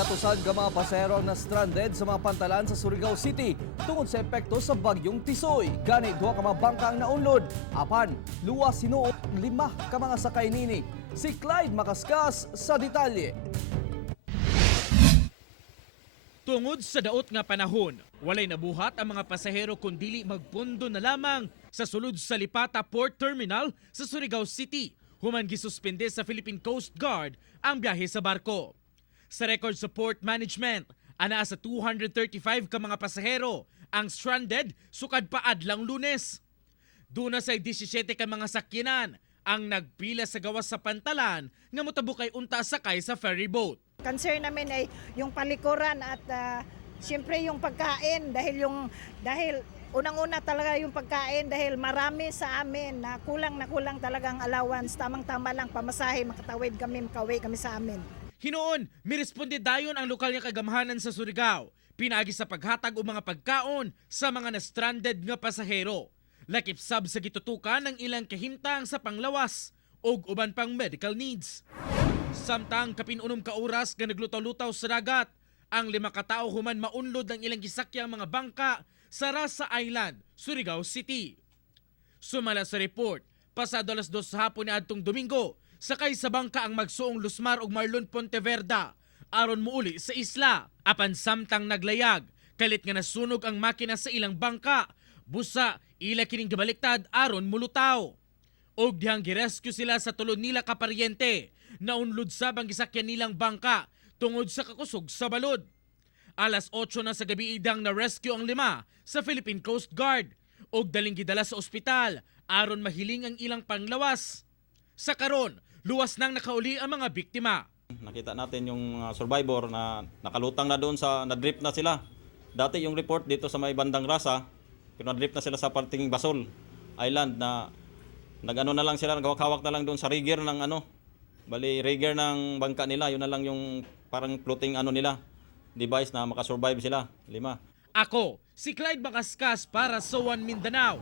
Gatusan ka mga pasahero na stranded sa mga pantalan sa Surigao City tungod sa epekto sa bagyong Tisoy. Gani duha ka mga bangka ang naunlod. Apan, luwas sinuot 5 ka mga sakay nini. Si Clyde makaskas sa detalye. Tungod sa daot nga panahon, walay nabuhat ang mga pasahero kundili magpundo na lamang sa sulod sa Lipata Port Terminal sa Surigao City. Human gisuspende sa Philippine Coast Guard ang biyahe sa barko. Sa record sa port management, ana sa 235 ka mga pasahero ang stranded sukad pa adlang Lunes. Duna sa 17 ka mga sakyanan ang nagpila sa gawas sa pantalan nga motabukay unta sakay sa ferry boat. Concern namin ay yung palikuran at siyempre yung pagkain dahil unang-una talaga yung pagkain dahil marami sa amin na kulang talagang allowance, tamang-tama lang pamasahe, makatawid kami, makauwi kami sa amin. Hinoon, miresponde dayon ang lokal nga kagamhanan sa Surigao, pinagi sa paghatag og mga pagkaon sa mga na-stranded nga pasahero. Lakip sab sa gitutukan ng ilang kahimtang sa panglawas ug uban pang medical needs. Samtang kapinunom ka oras nga naglutaw-lutaw sa dagat, ang 5 ka tawo human maunlod ng ilang gisakyang mga bangka sa Rasa Island, Surigao City. Sumala sa report, pasado alas 2 sa hapon ni adtong Domingo, sakay sa bangka ang magsuong Lusmar ug Marlon Ponteverda aron muuli sa isla. Apan samtang naglayag, kalit nga nasunog ang makina sa ilang bangka, busa ila kining gibaliktad aron mulutaw. Og dihang girescue sila sa tulod nila ka paryente, naunlod sa bang gisakyan nilang bangka tungod sa kakusog sa balod. Alas 8 na sa gabi idang na-rescue ang 5 sa Philippine Coast Guard og daling gidala sa ospital aron mahiling ang ilang panglawas. Sa karon, luwas nang nakauli ang mga biktima. Nakita natin yung survivor na nakalutang na doon sa nadrip na sila. Dati yung report dito sa may bandang Rasa, pinadrip na sila sa parting Basol Island na nagano na lang sila, nagawak-hawak na lang doon sa rigger ng rigger ng bangka nila. Yun na lang yung parang floating nila, device na makasurvive sila, 5. Ako, si Clyde Makaskas para sa One Mindanao.